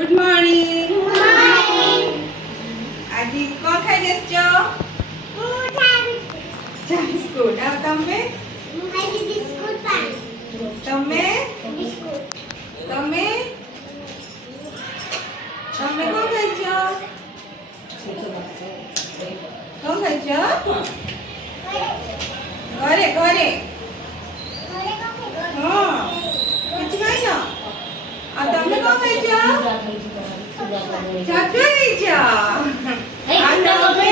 Good morning. Good morning. आज कौन खाई देसचो? चा बिस्कुट। अब तमे? बिस्कुट पानी। तमे? बिस्कुट। तमे? तमे कौन खाइचो? कौन खाइचो? घरे घरे। हाँ। किछ खाइनो? आ तमे कौन खाइचो? छतुआ खाइचो। आ तमे?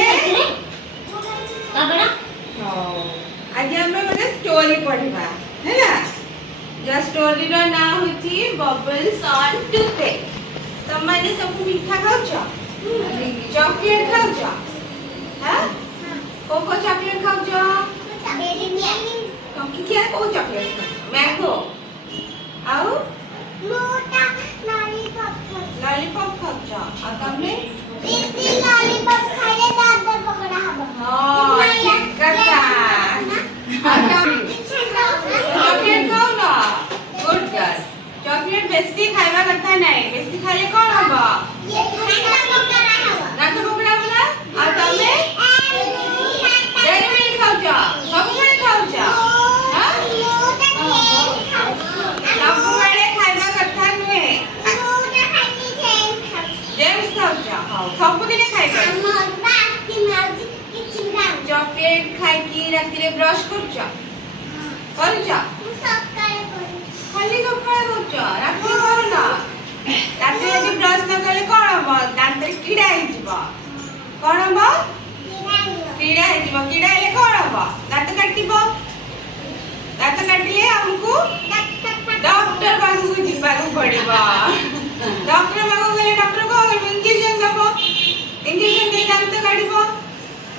आज हमें गोटे स्टोरी पढ़िबा हैला। या स्टोरी रो ना होची बबल्स ऑन टूथपेस्ट। तमाने सब मीठा खाउछो? चॉकलेट खाउछो? हां? को चॉकलेट खाउछो? कौन क्या को चॉकलेट खाउछो? मैंगो। आउ मोटा लॉलीपॉप। लॉलीपॉप खाउछो। आ तमे? दीदी लॉलीपॉप खाइले दांत पकड़ा हबो। हां ठीक कथा। चॉकलेट खाओ ना। Good girl. चॉकलेट बेसी खाइबा कथा नहीं। बेसी खाइले कोन हबो? ये दांत पकड़ा हबो। दांत पकड़ा बोला? आ तमे? डेरी मिल्क खाउछो? सब बेले खाउछो? हां? सब बेले खाइबा कथा नुहे। जेम्स खाउछो? सब दिन खाइबा। चॉकलेट खाइ की राति रे ब्रश करछो? करछो? खाली सकाळे करछो? राति करना? राति रे ब्रश न करले कोन हबो? दांत रे कीड़ा हेइ जिवो। कोन हबो? कीड़ा हेइ जिवो। कीड़ा हेले कोन हबो? दांत काटिबो। दांत काटिले हमकु डॉक्टर पाखु जिबाकु पड़िबो। डॉक्टर पाखु गले डॉक्टर को इंजेक्शन दबो। इंजेक्शन दे दांत काटिबो।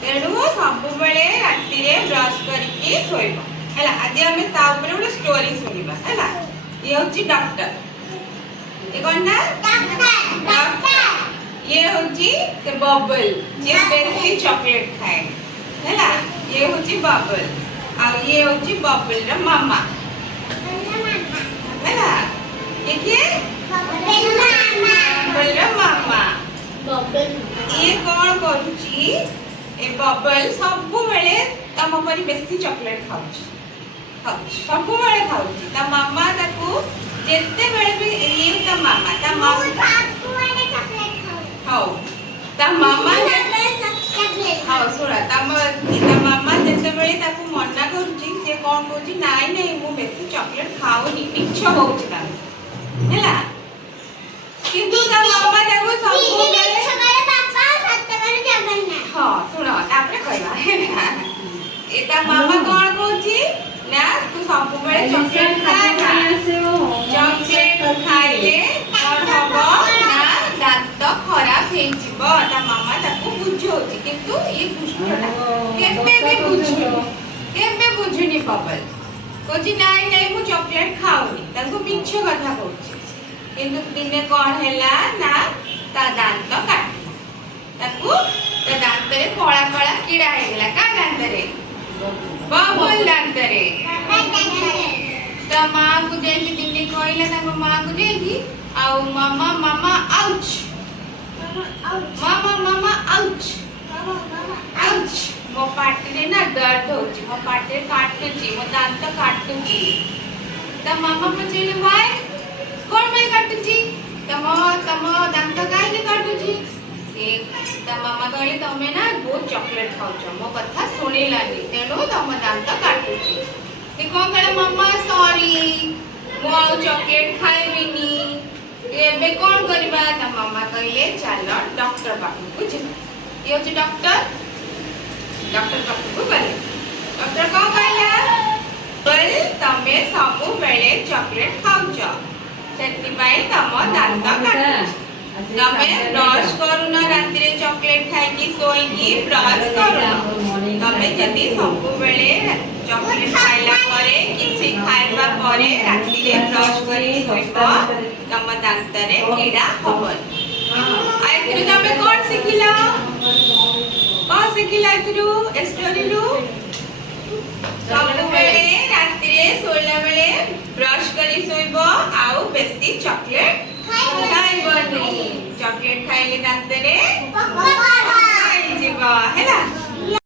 तेणु सब बेले राति रे ब्रश करिकी सोइबो हैला। आज हमें ता ऊपर ଗୋଟେ स्टोरी सुनिबा हैला। ये होची डॉक्टर। ये कोन ना? डॉक्टर। ये होची से बबल जे बेसी चॉकलेट खाए हैला। ये होची बबल आ ये होची बबल रा मामा हैला। ये के बबल रा मामा। ये कोन करूची? ए बबल सब बेले तम परी बेसी चॉकलेट खाउची। सब बेले खाउची। ता मामा ताकू जेते बेले भी ये ता मामा हाउ ता मामा हाउ सुरा ता मामा जेते बेले ताकू मना करूची से कोन कहूची नाइ नाइ मु बेसी चॉकलेट खाउनी मिछ होउची ता हैला। किंतु ता मामा ताकू सब बेले हां सुनो तापरे कहबा हैला। एता मामा कोन कहूची ना तू सब बेले चॉकलेट खा चॉकलेट खाइले कोन हबो ना दांत खराब हेइ जिवो। ता मामा ताकू बुझौची किंतु ये बुझना केबे बुझुनी बबल कहूची नाइ नाइ मु चॉकलेट खाउनी। ताकू मिछ कथा कहूची किंतु दिने कोन हैला ना ता दांत काटी ताकू ता दांत रे कळा कळा कीड़ा हेगला। का दांत रे? बबल दांत रे। ता मां को जेकी दिने कहला ना मां को जेकी आउ मामा मामा आउच मामा मामा आउच आउच मो पाटी रे ना दर्द होची। मो पाटी रे काटुची। मो दांत काटुची। ता मामा पचेले भाई कोन भाई काटुची? तम दांत काहे काटुची? ता मामा कहले तमे ना बहुत चॉकलेट खाउछो मो कथा सुनिलानी तेनु तम दांत काटुची। से कोन कहले मम्मा सॉरी मो चॉकलेट खाइबिनी एबे कोन करबा? ता मामा कहले चलो डॉक्टर पाखु को जिबा। ये होची डॉक्टर पाखु को गले। डॉक्टर को कहला बल तमे सब बेले चॉकलेट खाउछो सेति पई तम दांत काटुची। तमे ब्रश करूना राति रे चॉकलेट खाइ की सोई की ब्रश करूना। तमे जदी सब बेले चॉकलेट खाइला परे किछि खाइबा परे राति रे ब्रश करी सोइबो तम दांत रे कीड़ा हबन। आइ थ्रु तमे कोन सिखिला? थ्रु स्टोरी रु सब बेले राति रे सोइला बेले ब्रश करी सोइबो आउ बेसी चॉकलेट खाइबो नहीं। ଚକୋଲେଟ ଖାଇଲେ ଦାନ୍ତରେ ପକଡା ହେଇଯିବ ହେଲା।